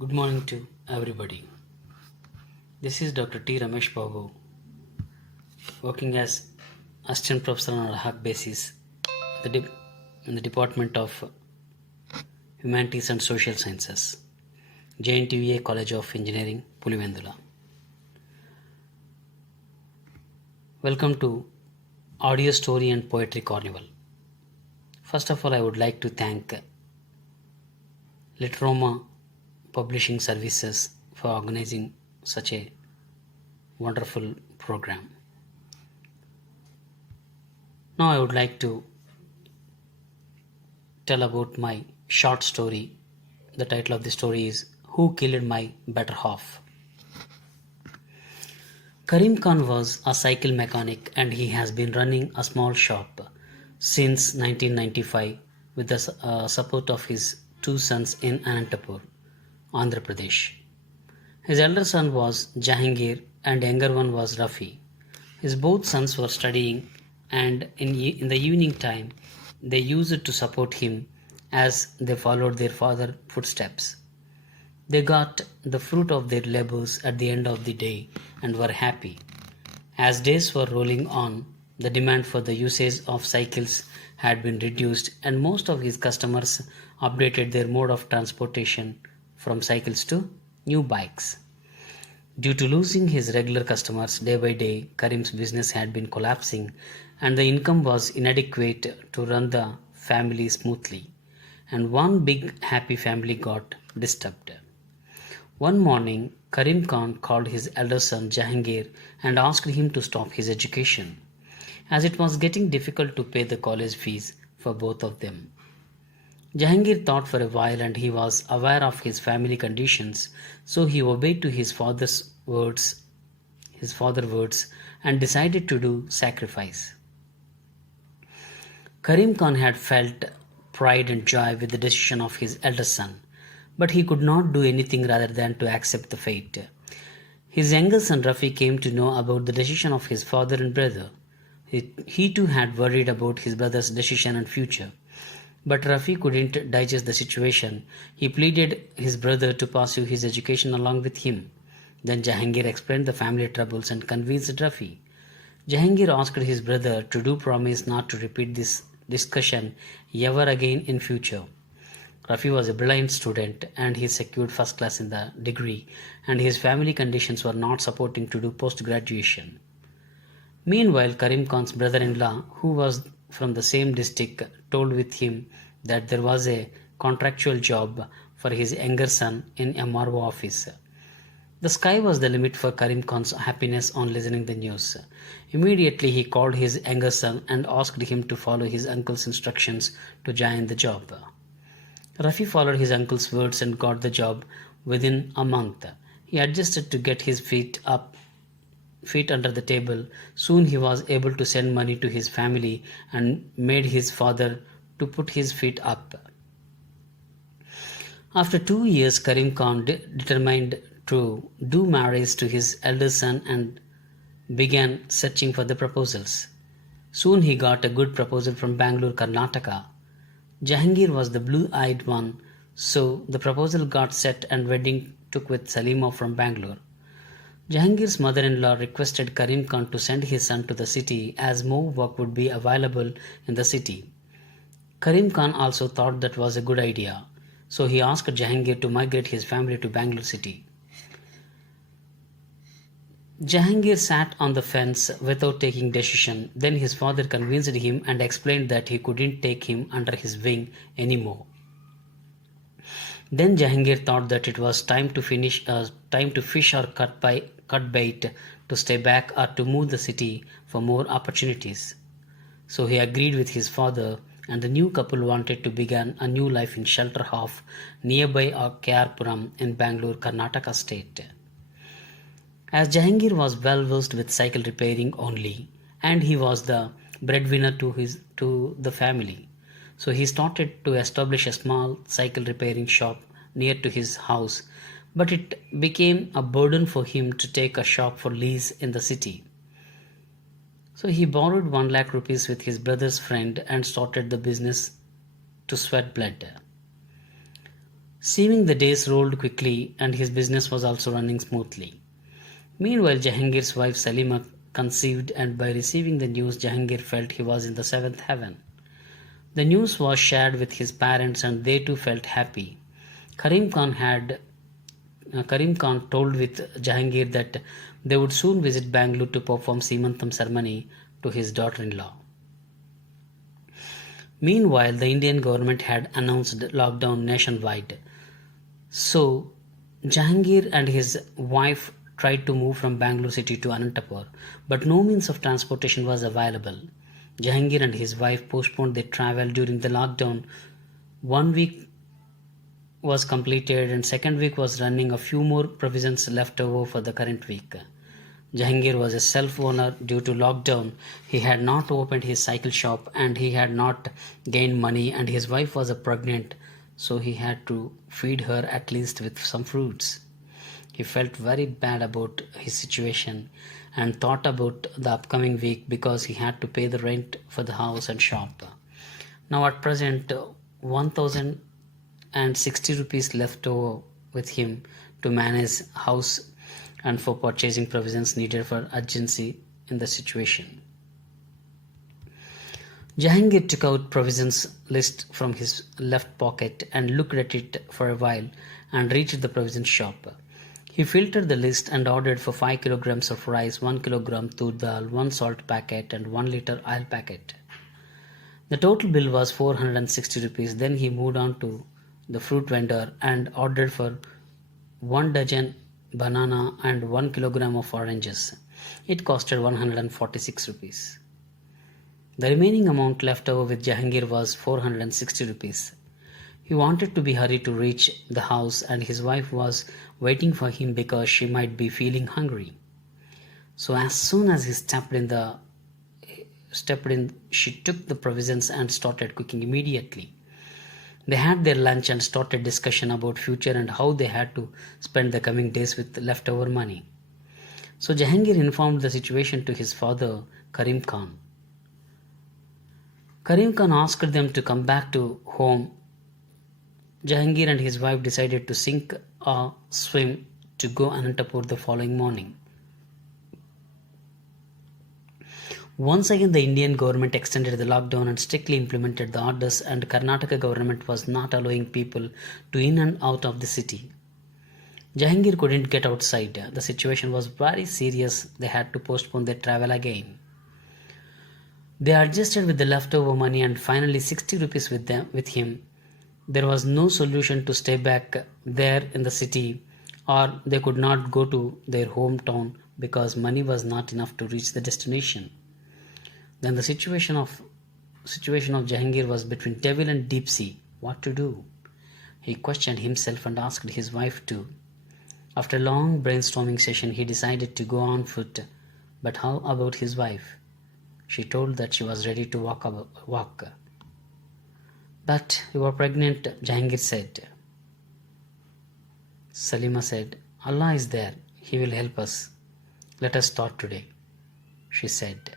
Good morning to everybody. This is Dr. T. Ramesh Babu, working as Assistant Professor on a ad hoc basis in the Department of Humanities and Social Sciences, JNTVA College of Engineering, Pulivendula. Welcome to Audio Story and Poetry Carnival. First of all, I would like to thank Litroma Publishing Services for organizing such a wonderful program. Now I would like to tell about my short story. The title of the story is Who Killed My Better Half? Karim Khan was a cycle mechanic and he has been running a small shop since 1995 with the support of his two sons in Anantapur, Andhra Pradesh. His elder son was Jahangir and younger one was Rafi. His both sons were studying and in the evening time they used it to support him as they followed their father's footsteps. They got the fruit of their labors at the end of the day and were happy. As days were rolling on, the demand for the usage of cycles had been reduced and most of his customers updated their mode of transportation from cycles to new bikes. Due to losing his regular customers day by day, Karim's business had been collapsing and the income was inadequate to run the family smoothly. And one big happy family got disturbed. One morning, Karim Khan called his elder son Jahangir and asked him to stop his education, as it was getting difficult to pay the college fees for both of them. Jahangir thought for a while and he was aware of his family conditions, so he obeyed to his father's words, and decided to do sacrifice. Karim Khan had felt pride and joy with the decision of his elder son, but he could not do anything rather than to accept the fate. His younger son Rafi came to know about the decision of his father and brother. He too had worried about his brother's decision and future. But Rafi couldn't digest the situation. He pleaded his brother to pursue his education along with him. Then Jahangir explained the family troubles and convinced Rafi. Jahangir asked his brother to do promise not to repeat this discussion ever again in future. Rafi was a brilliant student and he secured first class in the degree and his family conditions were not supporting to do post-graduation. Meanwhile, Karim Khan's brother-in-law, who was from the same district, told with him that there was a contractual job for his younger son in MRO office. The sky was the limit for Karim Khan's happiness on listening the news. Immediately he called his younger son and asked him to follow his uncle's instructions to join the job. Rafi followed his uncle's words and got the job within a month. He adjusted to get his feet under the table. Soon he was able to send money to his family and made his father to put his feet up. After 2 years, Karim Khan determined to do marriage to his elder son and began searching for the proposals. Soon he got a good proposal from Bangalore, Karnataka. Jahangir was the blue-eyed one, so the proposal got set and wedding took with Salima from Bangalore. Jahangir's mother-in-law requested Karim Khan to send his son to the city as more work would be available in the city. Karim Khan also thought that was a good idea, so he asked Jahangir to migrate his family to Bangalore city. Jahangir sat on the fence without taking decision. Then his father convinced him and explained that he couldn't take him under his wing anymore. Then Jahangir thought that it was time to fish or cut bait to stay back or to move the city for more opportunities. So he agreed with his father and the new couple wanted to begin a new life in shelter house nearby Kayarpuram in Bangalore, Karnataka state. As Jahangir was well versed with cycle repairing only and he was the breadwinner to the family, so he started to establish a small cycle repairing shop near to his house, but it became a burden for him to take a shop for lease in the city. So he borrowed 1 lakh rupees with his brother's friend and started the business to sweat blood. Seeming the days rolled quickly and his business was also running smoothly. Meanwhile, Jahangir's wife Salima conceived, and by receiving the news, Jahangir felt he was in the seventh heaven. The news was shared with his parents and they too felt happy. Karim Khan told with Jahangir that they would soon visit Bangalore to perform Seemantam ceremony to his daughter-in-law. Meanwhile, the Indian government had announced lockdown nationwide. So, Jahangir and his wife tried to move from Bangalore city to Anantapur, but no means of transportation was available. Jahangir and his wife postponed their travel during the lockdown. 1 week was completed and second week was running. A few more provisions left over for the current week. Jahangir was a self-owner due to lockdown. He had not opened his cycle shop and he had not gained money, and his wife was pregnant, so he had to feed her at least with some fruits. He felt very bad about his situation and thought about the upcoming week because he had to pay the rent for the house and shop. Now at present, 1060 rupees left over with him to manage house and for purchasing provisions needed for urgency in the situation. Jahangir took out provisions list from his left pocket and looked at it for a while and reached the provision shop. He filtered the list and ordered for 5 kilograms of rice, 1 kilogram tur dal, 1 salt packet and 1 liter oil packet. The total bill was 460 rupees. Then he moved on to the fruit vendor and ordered for 1 dozen banana and 1 kilogram of oranges. It costed 146 rupees. The remaining amount left over with Jahangir was 460 rupees. He wanted to be hurried to reach the house and his wife was waiting for him because she might be feeling hungry. So as soon as he stepped in, she took the provisions and started cooking immediately. They had their lunch and started discussion about future and how they had to spend the coming days with leftover money. So Jahangir informed the situation to his father, Karim Khan. Karim Khan asked them to come back to home. Jahangir and his wife decided to sink or swim to go Anantapur the following morning. Once again, the Indian government extended the lockdown and strictly implemented the orders, and Karnataka government was not allowing people to in and out of the city. Jahangir couldn't get outside. The situation was very serious. They had to postpone their travel again. They adjusted with the leftover money and finally 60 rupees with him. There was no solution to stay back there in the city, or they could not go to their hometown because money was not enough to reach the destination. Then the situation of Jahangir was between devil and deep sea. What to do? He questioned himself and asked his wife too. After a long brainstorming session, he decided to go on foot. But how about his wife? She told that she was ready to walk. But you are pregnant, Jahangir said. Salima said, Allah is there. He will help us. Let us start today, she said.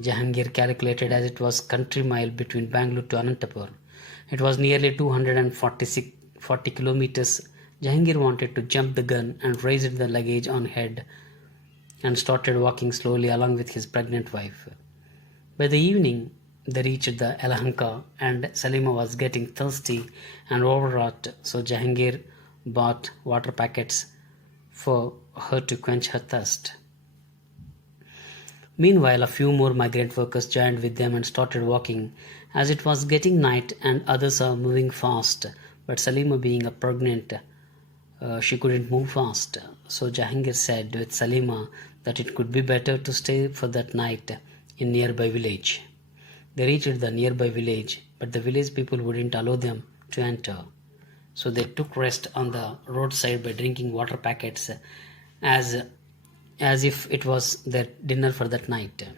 Jahangir calculated as it was country mile between Bangalore to Anantapur. It was nearly 240 kilometers. Jahangir wanted to jump the gun and raised the luggage on head and started walking slowly along with his pregnant wife. By the evening, they reached the Yelahanka and Salima was getting thirsty and overwrought, so Jahangir bought water packets for her to quench her thirst. Meanwhile, a few more migrant workers joined with them and started walking, as it was getting night and others are moving fast, but Salima being pregnant, she couldn't move fast. So Jahangir said with Salima that it could be better to stay for that night in nearby village. They reached the nearby village, but the village people wouldn't allow them to enter. So they took rest on the roadside by drinking water packets as if it was their dinner for that night.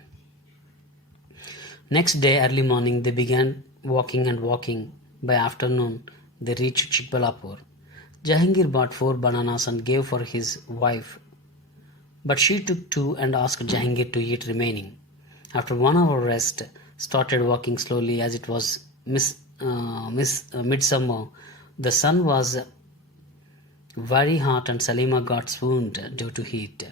Next day, early morning, they began walking and walking. By afternoon, they reached Chikbalapur. Jahangir bought 4 bananas and gave for his wife, but she took 2 and asked Jahangir to eat remaining. After 1 hour rest, started walking slowly as it was midsummer, The sun was very hot and Salima got swooned due to heat.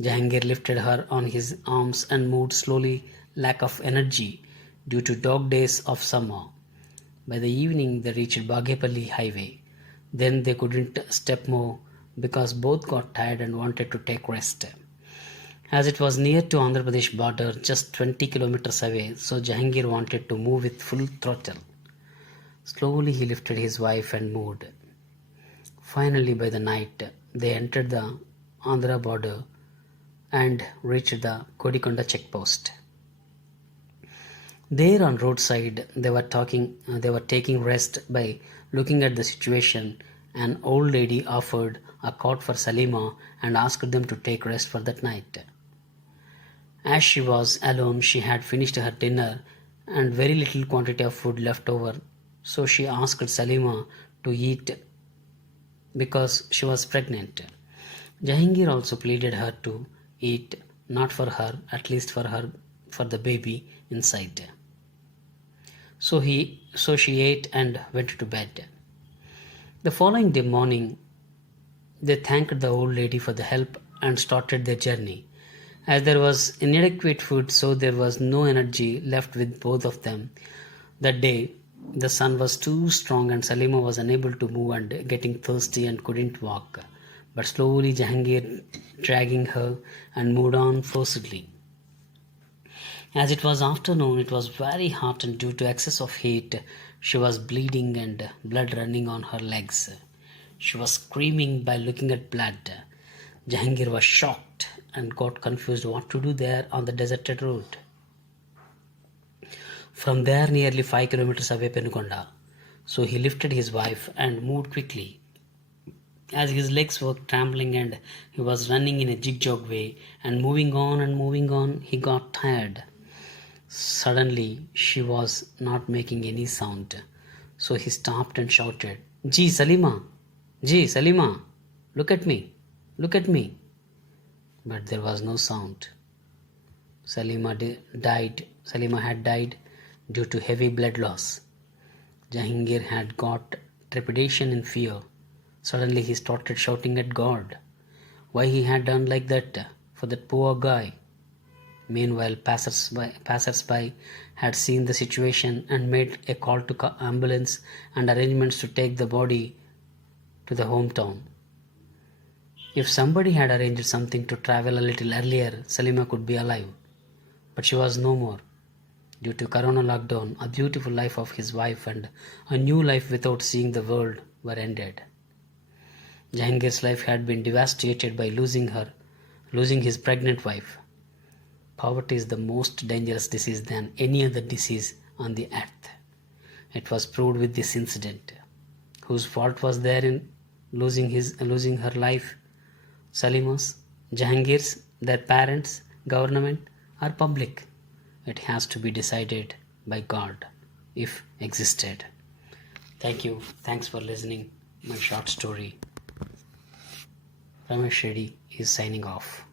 Jahangir lifted her on his arms and moved slowly, lack of energy due to dog days of summer. By the evening they reached Baghepalli highway. Then they couldn't step more because both got tired and wanted to take rest. As it was near to Andhra Pradesh border, just 20 kilometers away, so Jahangir wanted to move with full throttle. Slowly he lifted his wife and moved. Finally, by the night, they entered the Andhra border and reached the Kodikonda checkpost. There on roadside, they were taking rest by looking at the situation. An old lady offered a cot for Salima and asked them to take rest for that night. As she was alone, she had finished her dinner and very little quantity of food left over, so she asked Salima to eat because she was pregnant. Jahangir also pleaded her to eat, not for her, at least for the baby inside. So she ate and went to bed. The following day morning, they thanked the old lady for the help and started their journey. As there was inadequate food, so there was no energy left with both of them. That day, the sun was too strong and Salima was unable to move and getting thirsty and couldn't walk. But slowly Jahangir dragging her and moved on forcibly. As it was afternoon, it was very hot and due to excess of heat, she was bleeding and blood running on her legs. She was screaming by looking at blood. Jahangir was shocked and got confused what to do there on the deserted road. From there, nearly 5 kilometers away, Penukonda. So he lifted his wife and moved quickly. As his legs were trembling and he was running in a zigzag way and moving on, he got tired. Suddenly, she was not making any sound. So he stopped and shouted, Ji Salima! Ji Salima! Look at me! Look at me! But there was no sound. Salima had died due to heavy blood loss. Jahangir had got trepidation and fear. Suddenly he started shouting at God. Why he had done like that for that poor guy? Meanwhile, passers-by had seen the situation and made a call to ambulance and arrangements to take the body to the hometown. If somebody had arranged something to travel a little earlier, Salima could be alive. But she was no more. Due to Corona lockdown, a beautiful life of his wife and a new life without seeing the world were ended. Jahangir's life had been devastated by losing his pregnant wife. Poverty is the most dangerous disease than any other disease on the earth. It was proved with this incident. Whose fault was there in losing her life? Salima's, Jahangir's, their parents, government, or public? It has to be decided by God, if existed. Thank you. Thanks for listening. My short story. Ramesh Reddy is signing off.